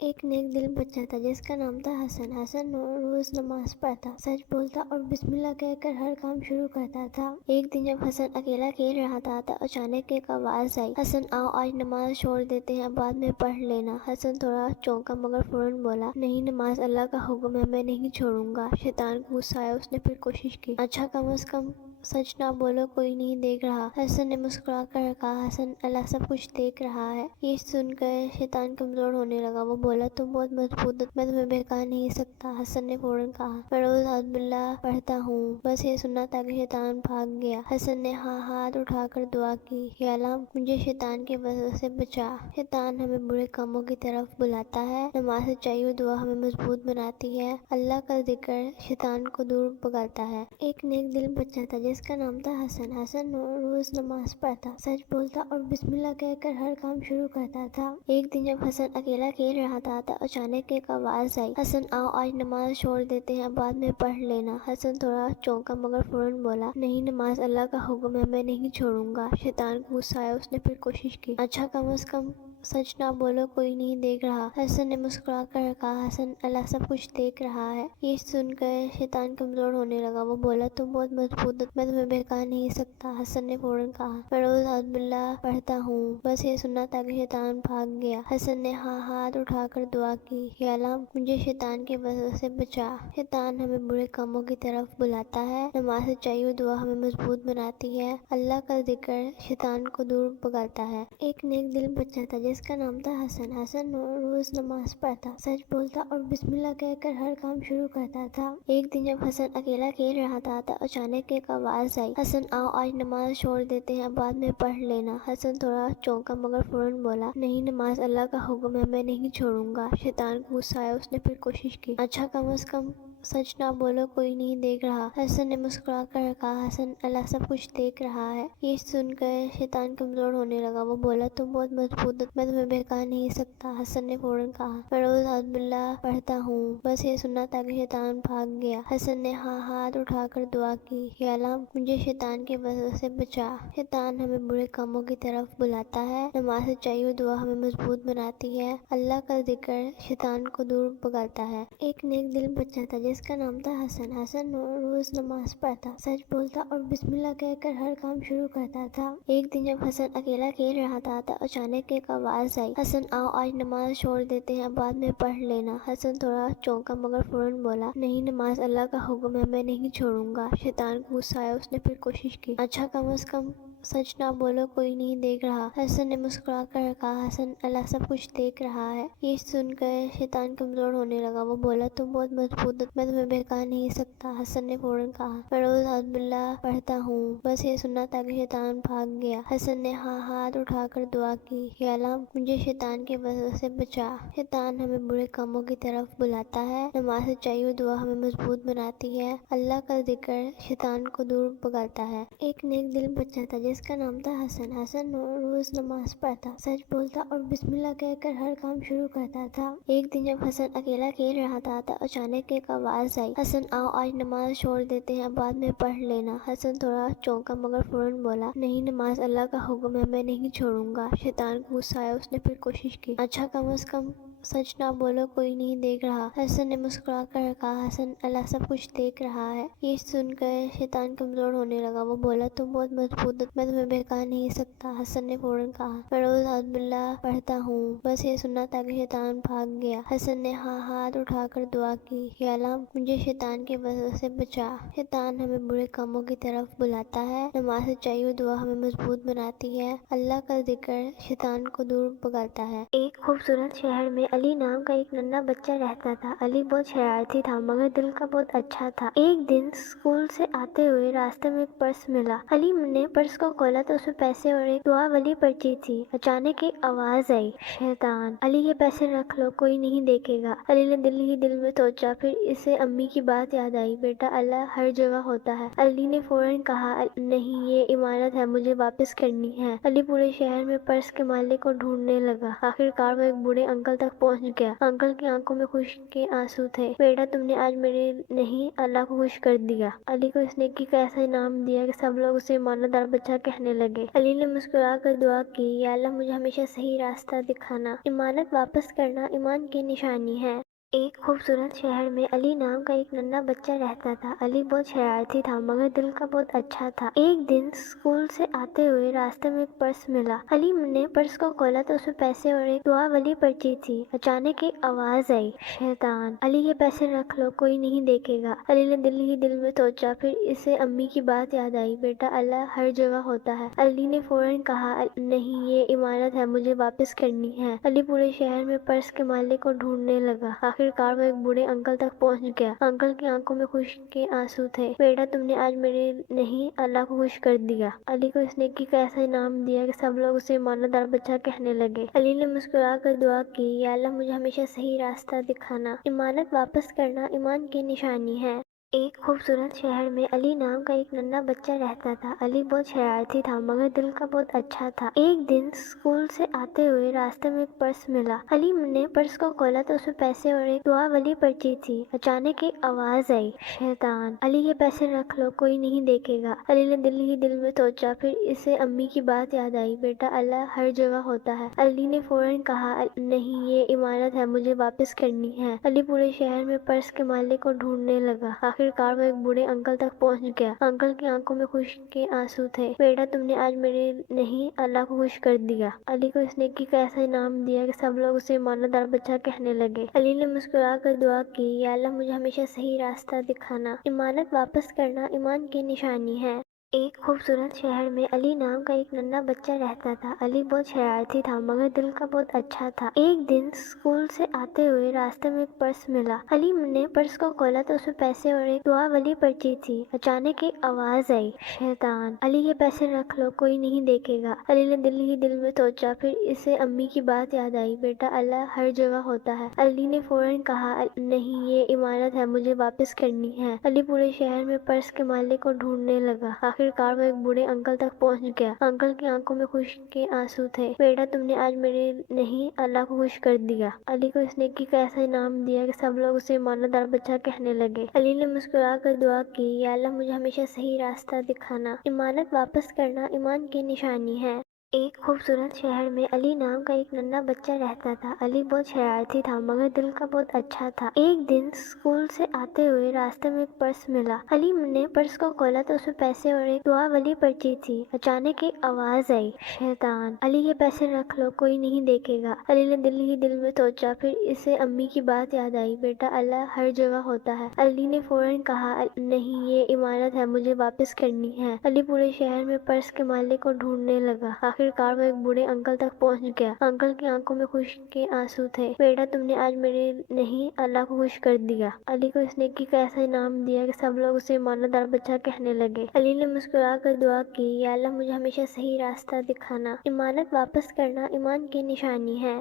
ایک نیک دل بچہ تھا جس کا نام تھا حسن۔ حسن روز نماز پڑھتا، سچ بولتا اور بسم اللہ کہہ کر ہر کام شروع کرتا تھا۔ ایک دن جب حسن اکیلا کھیل رہا تھا تو اچانک ایک آواز آئی، حسن آؤ آج نماز چھوڑ دیتے ہیں، بعد میں پڑھ لینا۔ حسن تھوڑا چونکا مگر فوراً بولا، نہیں، نماز اللہ کا حکم ہے، میں نہیں چھوڑوں گا۔ شیطان کو غصہ آیا، اس نے پھر کوشش کی، اچھا کم از کم سچ نہ بولو، کوئی نہیں دیکھ رہا۔ حسن نے مسکرا کر کہا، حسن اللہ سب کچھ دیکھ رہا ہے۔ یہ سن کر شیطان کمزور ہونے لگا، وہ بولا تم بہت مضبوط ہو، میں تمہیں بہکا نہیں سکتا۔ حسن نے فوراً کہا، میں روز اعوذ باللہ پڑھتا ہوں، بس یہ سننا تھا کہ شیطان بھاگ گیا۔ حسن نے ہاتھ اٹھا کر دعا کی، یا اللہ مجھے شیطان کے وسوسے سے بچا۔ شیطان ہمیں برے کاموں کی طرف بلاتا ہے، نماز سچائی اور دعا ہمیں مضبوط بناتی ہے، اللہ کا ذکر شیطان کو دور بھگاتا ہے۔ ایک نیک دل بچہ تھا جس کا نام تھا حسن۔ حسن روز نماز پڑھتا، سچ بولتا اور بسم اللہ کہہ کر ہر کام شروع کرتا تھا۔ ایک دن جب حسن اکیلا کھیل رہا تھا تو اچانک ایک آواز آئی، حسن آؤ آج نماز چھوڑ دیتے ہیں، بعد میں پڑھ لینا۔ حسن تھوڑا چونکا مگر فوراً بولا، نہیں، نماز اللہ کا حکم ہے، میں نہیں چھوڑوں گا۔ شیطان کو غصہ آیا، اس نے پھر کوشش کی، اچھا کم از کم سچ نہ بولو، کوئی نہیں دیکھ رہا۔ حسن نے مسکرا کر کہا، حسن اللہ سب کچھ دیکھ رہا ہے۔ یہ سن کر شیطان کمزور ہونے لگا، وہ بولا تم بہت مضبوط ہو، میں تمہیں بہکا نہیں سکتا۔ حسن نے فوراً کہا، میں روز اعوذ باللہ پڑھتا ہوں، بس یہ سننا تھا کہ شیطان بھاگ گیا۔ حسن نے ہاتھ اٹھا کر دعا کی، یا اللہ مجھے شیطان کے وسوسے سے بچا۔ شیطان ہمیں برے کاموں کی طرف بلاتا ہے، نماز سچائی اور دعا ہمیں مضبوط بناتی ہے، اللہ کا ذکر شیطان کو دور بھگاتا ہے۔ ایک نیک دل بچہ تھا جس کا نام تھا حسن۔ حسن روز نماز پڑھتا، سچ بولتا اور بسم اللہ کہہ کر ہر کام شروع کرتا تھا۔ ایک دن جب حسن اکیلا کھیل رہا تھا تو اچانک ایک آواز آئی، حسن آؤ آج نماز چھوڑ دیتے ہیں، بعد میں پڑھ لینا۔ حسن تھوڑا چونکا مگر فوراً بولا، نہیں، نماز اللہ کا حکم ہے، میں نہیں چھوڑوں گا۔ شیطان کو غصہ آیا، اس نے پھر کوشش کی، اچھا کم از کم سچ نہ بولو، کوئی نہیں دیکھ رہا۔ حسن نے مسکرا کر کہا، حسن اللہ سب کچھ دیکھ رہا ہے۔ یہ سن کر شیطان کمزور ہونے لگا، وہ بولا تم بہت مضبوط ہو، میں تمہیں بہکا نہیں سکتا۔ حسن نے فوراً کہا، میں روز اعوذ باللہ پڑھتا ہوں، بس یہ سننا تھا کہ شیطان بھاگ گیا۔ حسن نے ہاتھ اٹھا کر دعا کی، یا اللہ مجھے شیطان کے وسوسے سے بچا۔ شیطان ہمیں برے کاموں کی طرف بلاتا ہے، نماز سچائی اور دعا ہمیں مضبوط بناتی ہے، اللہ کا ذکر شیطان کو دور بھگاتا ہے۔ ایک نیک دل بچہ تھا جس کا نام تھا حسن۔ حسن روز نماز پڑھتا، سچ بولتا اور بسم اللہ کہہ کر ہر کام شروع کرتا تھا۔ ایک دن جب حسن اکیلا کھیل رہا تھا تو اچانک ایک آواز آئی، حسن آؤ آج نماز چھوڑ دیتے ہیں، بعد میں پڑھ لینا۔ حسن تھوڑا چونکا مگر فوراً بولا، نہیں، نماز اللہ کا حکم ہے، میں نہیں چھوڑوں گا۔ شیطان کو غصہ آیا، اس نے پھر کوشش کی، اچھا کم از کم سچ نہ بولو، کوئی نہیں دیکھ رہا۔ حسن نے مسکرا کر کہا، حسن اللہ سب کچھ دیکھ رہا ہے۔ یہ سن کر شیطان کمزور ہونے لگا، وہ بولا تم بہت مضبوط ہو، میں تمہیں بہکا نہیں سکتا۔ حسن نے فوراً کہا، میں روز اعوذ باللہ پڑھتا ہوں، بس یہ سننا تھا کہ شیطان بھاگ گیا۔ حسن نے ہاتھ اٹھا کر دعا کی، یا اللہ مجھے شیطان کے وسوسے سے بچا۔ شیطان ہمیں برے کاموں کی طرف بلاتا ہے، نماز سچائی اور دعا ہمیں مضبوط بناتی ہے، اللہ کا ذکر شیطان کو دور بھگاتا ہے۔ ایک نیک دل بچہ تھا جس کا نام تھا حسن۔ حسن روز نماز پڑھتا، سچ بولتا اور بسم اللہ کہہ کر ہر کام شروع کرتا تھا۔ ایک دن جب حسن اکیلا کھیل رہا تھا تو اچانک ایک آواز آئی، حسن آؤ آج نماز چھوڑ دیتے ہیں، بعد میں پڑھ لینا۔ حسن تھوڑا چونکا مگر فوراً بولا، نہیں، نماز اللہ کا حکم ہے، میں نہیں چھوڑوں گا۔ شیطان کو غصہ آیا، اس نے پھر کوشش کی، اچھا کم از کم سچ نہ بولو، کوئی نہیں دیکھ رہا۔ حسن نے مسکرا کر کہا، حسن اللہ سب کچھ دیکھ رہا ہے۔ یہ سن کر شیطان کمزور ہونے لگا، وہ بولا تم بہت مضبوط ہو، میں تمہیں بہکا نہیں سکتا۔ حسن نے فوراً کہا، میں روز اعوذ باللہ پڑھتا ہوں، بس یہ سننا تھا کہ شیطان بھاگ گیا۔ حسن نے ہاتھ اٹھا کر دعا کی، یا اللہ مجھے شیطان کے وسوسے سے بچا۔ شیطان ہمیں برے کاموں کی طرف بلاتا ہے، نماز سچائی اور دعا ہمیں مضبوط بناتی ہے، اللہ کا ذکر شیطان کو دور بھگاتا ہے۔ ایک خوبصورت شہر میں علی نام کا ایک ننھا بچہ رہتا تھا۔ علی بہت شرارتی تھا مگر دل کا بہت اچھا تھا۔ ایک دن اسکول سے آتے ہوئے راستے میں ایک پرس ملا۔ علی نے پرس کو کھولا تو اس میں پیسے اور ایک دعا والی پرچی تھی۔ اچانک ایک آواز آئی، شیطان، علی یہ پیسے رکھ لو، کوئی نہیں دیکھے گا۔ علی نے دل ہی دل میں سوچا، پھر اسے امی کی بات یاد آئی، بیٹا اللہ ہر جگہ ہوتا ہے۔ علی نے فوراً کہا، نہیں، یہ امانت ہے، مجھے واپس کرنی ہے۔ علی پورے شہر میں پرس کے مالک کو ڈھونڈنے لگا، آخر کار وہ ایک بوڑھے انکل تک پہنچ گیا۔ انکل کی آنکھوں میں خوشی کے آنسو تھے۔ بیٹا تم نے آج میرے نہیں اللہ کو خوش کر دیا۔ علی کو اس نیکی کا ایسا انعام دیا کہ سب لوگ اسے ایماندار بچہ کہنے لگے۔ علی نے مسکرا کر دعا کی، یا اللہ مجھے ہمیشہ صحیح راستہ دکھانا۔ امانت واپس کرنا ایمان کی نشانی ہے۔ ایک خوبصورت شہر میں علی نام کا ایک ننھا بچہ رہتا تھا۔ علی بہت شرارتی تھا مگر دل کا بہت اچھا تھا۔ ایک دن اسکول سے آتے ہوئے راستے میں ایک پرس ملا۔ علی نے پرس کو کھولا تو اس میں پیسے اور ایک دعا والی پرچی تھی۔ اچانک ایک آواز آئی، شیطان، علی یہ پیسے رکھ لو، کوئی نہیں دیکھے گا۔ علی نے دل ہی دل میں سوچا، پھر اسے امی کی بات یاد آئی، بیٹا اللہ ہر جگہ ہوتا ہے۔ علی نے فوراً کہا، نہیں یہ امانت ہے، مجھے واپس کرنی ہے۔ علی پورے شہر میں پرس کے مالک کو ڈھونڈنے لگا۔ آخرکار وہ ایک بوڑھے انکل تک پہنچ گیا۔ انکل کی آنکھوں میں خوشی کے آنسو تھے۔ بیٹا تم نے آج میرے نہیں اللہ کو خوش کر دیا۔ علی کو اس نیکی کا ایسا انعام دیا کہ سب لوگ اسے ایماندار بچہ کہنے لگے۔ علی نے مسکرا کر دعا کی، یا اللہ مجھے ہمیشہ صحیح راستہ دکھانا۔ امانت واپس کرنا ایمان کی نشانی ہے۔ ایک خوبصورت شہر میں علی نام کا ایک ننھا بچہ رہتا تھا۔ علی بہت شرارتی تھا مگر دل کا بہت اچھا تھا۔ ایک دن اسکول سے آتے ہوئے راستے میں ایک پرس ملا۔ علی نے پرس کو کھولا تو اس میں پیسے اور ایک دعا والی پرچی تھی۔ اچانک ایک آواز آئی، شیطان، علی یہ پیسے رکھ لو، کوئی نہیں دیکھے گا۔ علی نے دل ہی دل میں سوچا، پھر اسے امی کی بات یاد آئی، بیٹا اللہ ہر جگہ ہوتا ہے۔ علی نے فوراً کہا، نہیں یہ امانت ہے، مجھے واپس کرنی ہے۔ علی پورے شہر میں پرس کے مالک کو ڈھونڈنے لگا۔ آخرکار وہ ایک بوڑھے انکل تک پہنچ گیا۔ انکل کی آنکھوں میں خوشی کے آنسو تھے۔ بیٹا تم نے آج میرے نہیں اللہ کو خوش کر دیا۔ علی کو اس نیکی کا ایسا انعام دیا کہ سب لوگ اسے ایماندار بچہ کہنے لگے۔ علی نے مسکرا کر دعا کی، یا اللہ مجھے ہمیشہ صحیح راستہ دکھانا۔ امانت واپس کرنا ایمان کی نشانی ہے۔ ایک خوبصورت شہر میں علی نام کا ایک ننھا بچہ رہتا تھا۔ علی بہت شرارتی تھا مگر دل کا بہت اچھا تھا۔ ایک دن اسکول سے آتے ہوئے راستے میں ایک پرس ملا۔ علی نے پرس کو کھولا تو اس میں پیسے اور ایک دعا والی پرچی تھی۔ اچانک ایک آواز آئی، شیطان، علی یہ پیسے رکھ لو، کوئی نہیں دیکھے گا۔ علی نے دل ہی دل میں سوچا، پھر اسے امی کی بات یاد آئی، بیٹا اللہ ہر جگہ ہوتا ہے۔ علی نے فوراً کہا، نہیں یہ امانت ہے، مجھے واپس کرنی ہے۔ علی پورے شہر میں پرس کے مالک کو ڈھونڈنے لگا۔ آخرکار وہ ایک بوڑھے انکل تک پہنچ گیا۔ انکل کی آنکھوں میں خوشی کے آنسو تھے۔ بیٹا تم نے آج میرے نہیں اللہ کو خوش کر دیا۔ علی کو اس نیکی کا ایسا انعام دیا کہ سب لوگ اسے ایماندار بچہ کہنے لگے۔ علی نے مسکرا کر دعا کی، یا اللہ مجھے ہمیشہ صحیح راستہ دکھانا۔ امانت واپس کرنا ایمان کی نشانی ہے۔ ایک خوبصورت شہر میں علی نام کا ایک ننھا بچہ رہتا تھا۔ علی بہت شرارتی تھا مگر دل کا بہت اچھا تھا۔ ایک دن اسکول سے آتے ہوئے راستے میں ایک پرس ملا۔ علی نے پرس کو کھولا تو اس میں پیسے اور ایک دعا والی پرچی تھی۔ اچانک ایک آواز آئی، شیطان، علی یہ پیسے رکھ لو، کوئی نہیں دیکھے گا۔ علی نے دل ہی دل میں سوچا، پھر اسے امی کی بات یاد آئی، بیٹا اللہ ہر جگہ ہوتا ہے۔ علی نے فوراً کہا، نہیں یہ امانت ہے، مجھے واپس کرنی ہے۔ علی پورے شہر میں پرس کے مالک کو ڈھونڈنے لگا۔ آخرکار وہ ایک بوڑھے انکل تک پہنچ گیا۔ انکل کی آنکھوں میں خوشی کے آنسو تھے۔ بیٹا تم نے آج میرے نہیں اللہ کو خوش کر دیا۔ علی کو اس نیکی کا ایسا انعام دیا کہ سب لوگ اسے ایماندار بچہ کہنے لگے۔ علی نے مسکرا کر دعا کی، یا اللہ مجھے ہمیشہ صحیح راستہ دکھانا۔ امانت واپس کرنا ایمان کی نشانی ہے۔